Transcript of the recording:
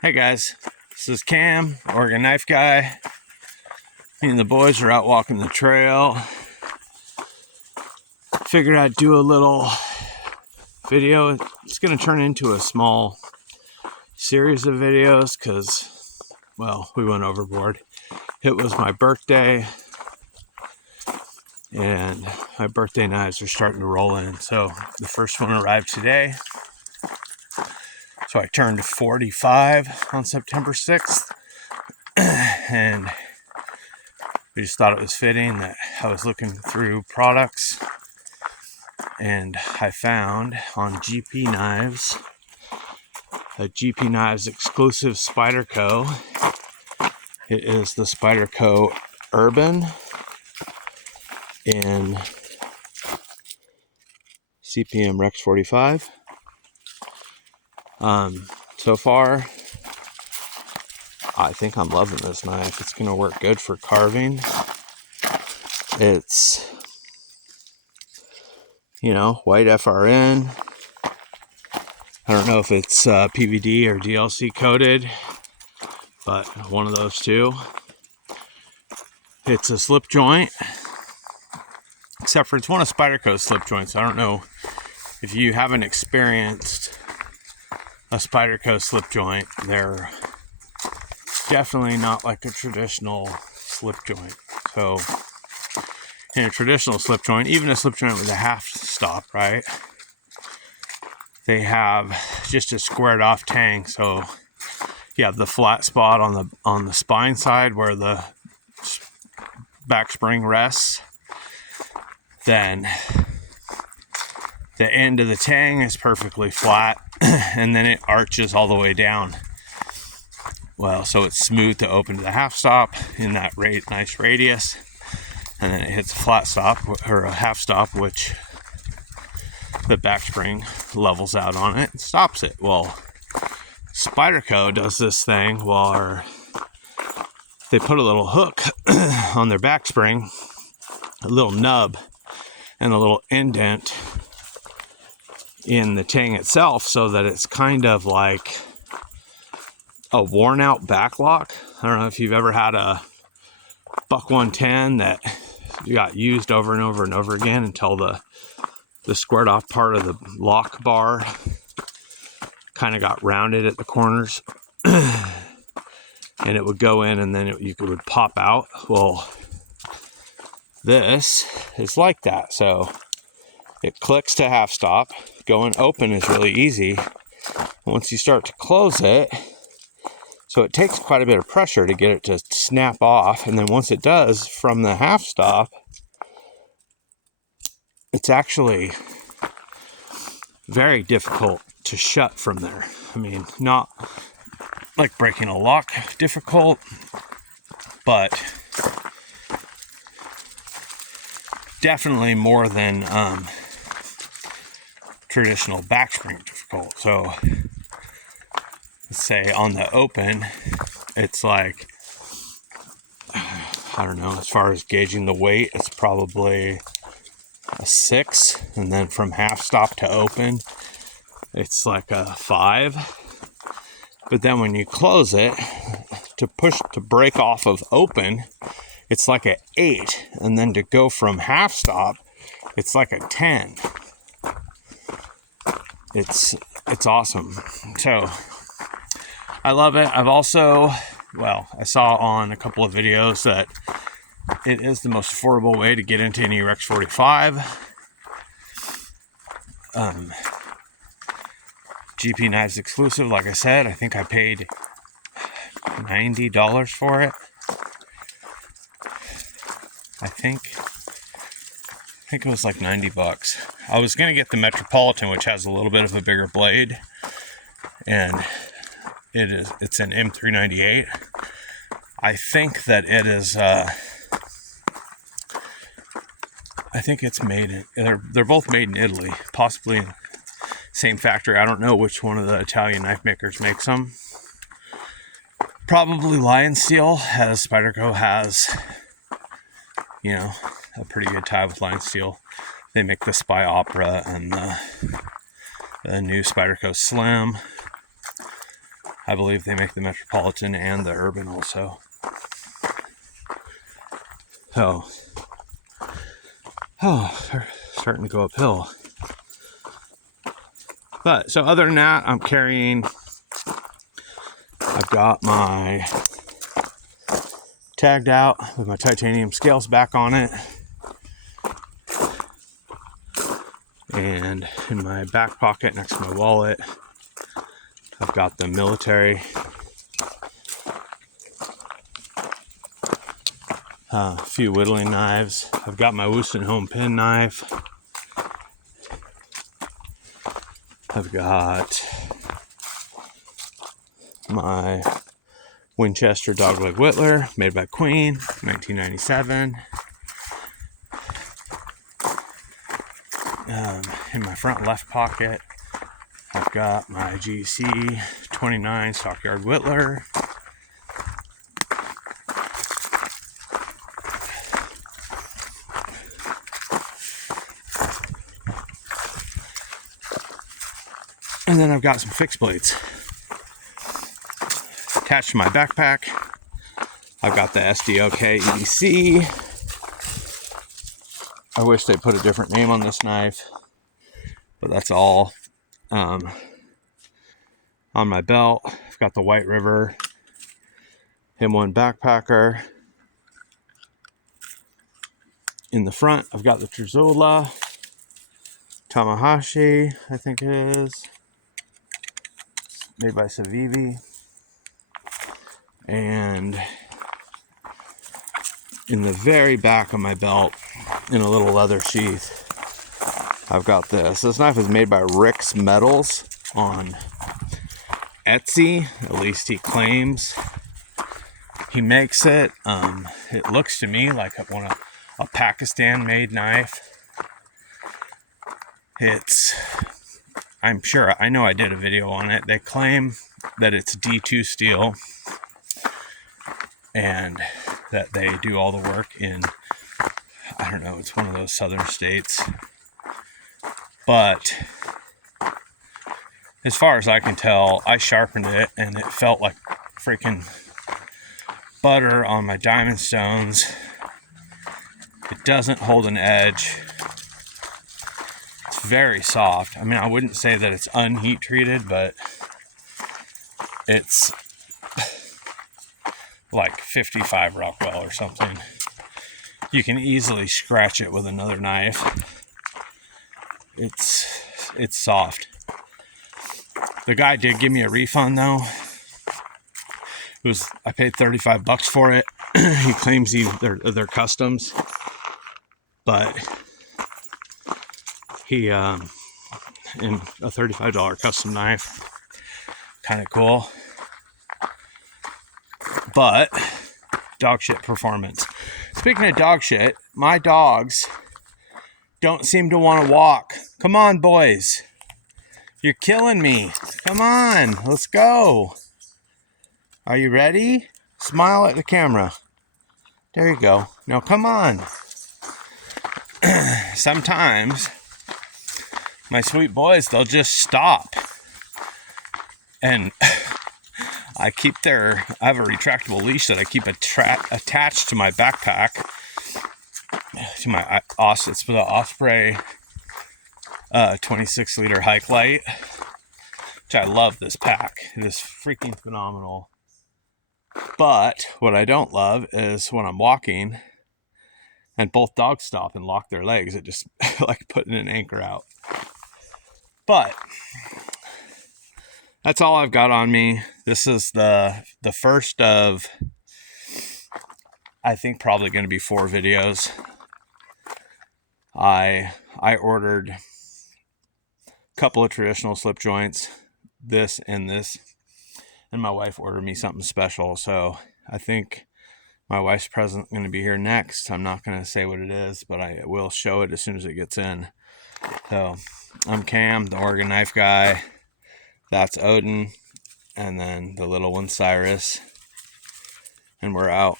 Hey guys, this is Cam, Oregon Knife Guy. Me and the boys are out walking the trail. Figured I'd do a little video. It's going to turn into a small series of videos because, well, we went overboard. It was my birthday, and my birthday knives are starting to roll in. So the first one arrived today. So I turned 45 on September 6th, and we just thought it was fitting that I was looking through products, and I found on GP Knives, a GP Knives exclusive Spyderco. It is the Spyderco Urban in CPM Rex 45. So far, I think I'm loving this knife. It's going to work good for carving. It's, white FRN. I don't know if it's PVD or DLC coated, but one of those two. It's a slip joint, except for it's one of Spyderco's slip joints. I don't know if you haven't experienced a Spyderco slip joint. They're definitely not like a traditional slip joint. So in a traditional slip joint, even a slip joint with a half stop, right? They have just a squared off tang. So you have the flat spot on the spine side where the back spring rests. Then the end of the tang is perfectly flat, and then it arches all the way down. Well, so it's smooth to open to the half stop in that nice radius, and then it hits a flat stop or a half stop, which the back spring levels out on it and stops it. Well, Spyderco does this thing where they put a little hook on their back spring, a little nub, and a little indent in the tang itself, so that it's kind of like a worn out back lock. I don't know if you've ever had a Buck 110 that got used over and over and over again until the squared off part of the lock bar kind of got rounded at the corners and it would go in, and then you would pop out. Well, this is like that. So it clicks to half stop. Going open is really easy. Once you start to close it, so it takes quite a bit of pressure to get it to snap off. And then once it does, from the half stop, it's actually very difficult to shut from there. I mean, not like breaking a lock difficult, but definitely more than traditional back spring difficult. So let's say on the open, it's like, I don't know, as far as gauging the weight, it's probably a 6, and then from half stop to open, it's like a 5. But then when you close it, to break off of open, it's like an 8, and then to go from half stop, it's like a 10. It's awesome. So I love it. I've also, I saw on a couple of videos that it is the most affordable way to get into any Rex 45. GP Knives exclusive, like I said. I think I paid $90 for it. I think it was like $90. I was going to get the Metropolitan, which has a little bit of a bigger blade, and it's an M398. I think that it is, I think it's they're both made in Italy, possibly same factory. I don't know which one of the Italian knife makers makes them. Probably Lion Steel, as Spyderco has, a pretty good tie with Lion Steel. They make the Spy Opera and the new Spyderco Slim. I believe they make the Metropolitan and the Urban also. So, they're starting to go uphill. But, so other than that, I've got my tagged out with my titanium scales back on it. And in my back pocket next to my wallet, I've got the military few whittling knives. I've got my Wussin home pen knife. I've got my Winchester Dogleg Whittler, made by Queen, 1997. In my front left pocket, I've got my GC 29 Stockyard Whittler. And then I've got some fixed blades attached to my backpack. I've got the SDOK EDC. I wish they put a different name on this knife, but that's all. On my belt, I've got the White River M1 backpacker. In the front, I've got the Truzzola Tamahashi, I think it is, made by Civivi. And in the very back of my belt, in a little leather sheath, I've got this. This knife is made by Rick's Metals on Etsy. At least he claims he makes it. It looks to me like a Pakistan-made knife. I'm sure, I know I did a video on it. They claim that it's D2 steel and that they do all the work in, I don't know, it's one of those southern states. But as far as I can tell, I sharpened it and it felt like freaking butter on my diamond stones. It doesn't hold an edge. It's very soft. I mean, I wouldn't say that it's unheat treated, but it's like 55 Rockwell or something. You can easily scratch it with another knife. It's soft. The guy did give me a refund though. I paid $35 for it. He claims they're customs, but he in a $35 custom knife, kind of cool. But dog shit performance. Speaking of dog shit, my dogs don't seem to want to walk. Come on, boys. You're killing me. Come on, let's go. Are you ready? Smile at the camera. There you go. Now come on. Sometimes my sweet boys, they'll just stop. And I have a retractable leash that I keep attached to my backpack, to my it's the Osprey 26 liter hike light, which I love this pack. It is freaking phenomenal. But what I don't love is when I'm walking and both dogs stop and lock their legs, it just like putting an anchor out. But that's all I've got on me. This is the first of, I think, probably going to be 4 videos. I ordered a couple of traditional slip joints, this and this, and my wife ordered me something special. So I think my wife's present going to be here next. I'm not going to say what it is, but I will show it as soon as it gets in. So I'm Cam, the Oregon knife guy. That's Odin. And then the little one, Cyrus. And we're out.